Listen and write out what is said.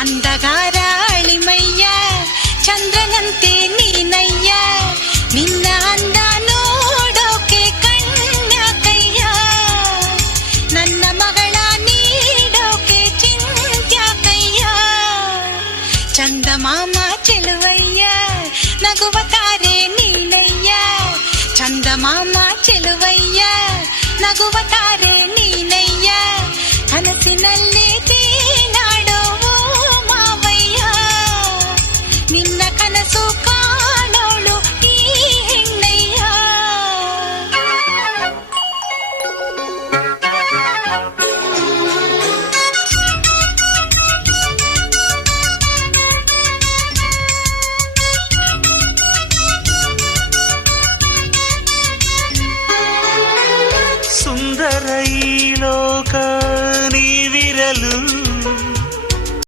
ಅಂದಗಾರ ಅಳಿಮಯ್ಯ ಚಂದ್ರನಂತೆ ನೀನಯ್ಯ ನಿನ್ನ ಅಂದ ನೋಡೋಕೆ ಕಣ್ಣ ಕಯ್ಯ ನನ್ನ ಮಗಳ ನೀಡೋಕೆ ಚಿಂತ್ಯ ಕಯ್ಯ ಚಂದಮಾಮ ಚೆಲುವಯ್ಯ ನಗುವ ತಾರೆ ನೀನಯ್ಯ ಚಂದಮಾಮ ಚೆಲುವಯ್ಯ ನಗುವ ತಾರೆ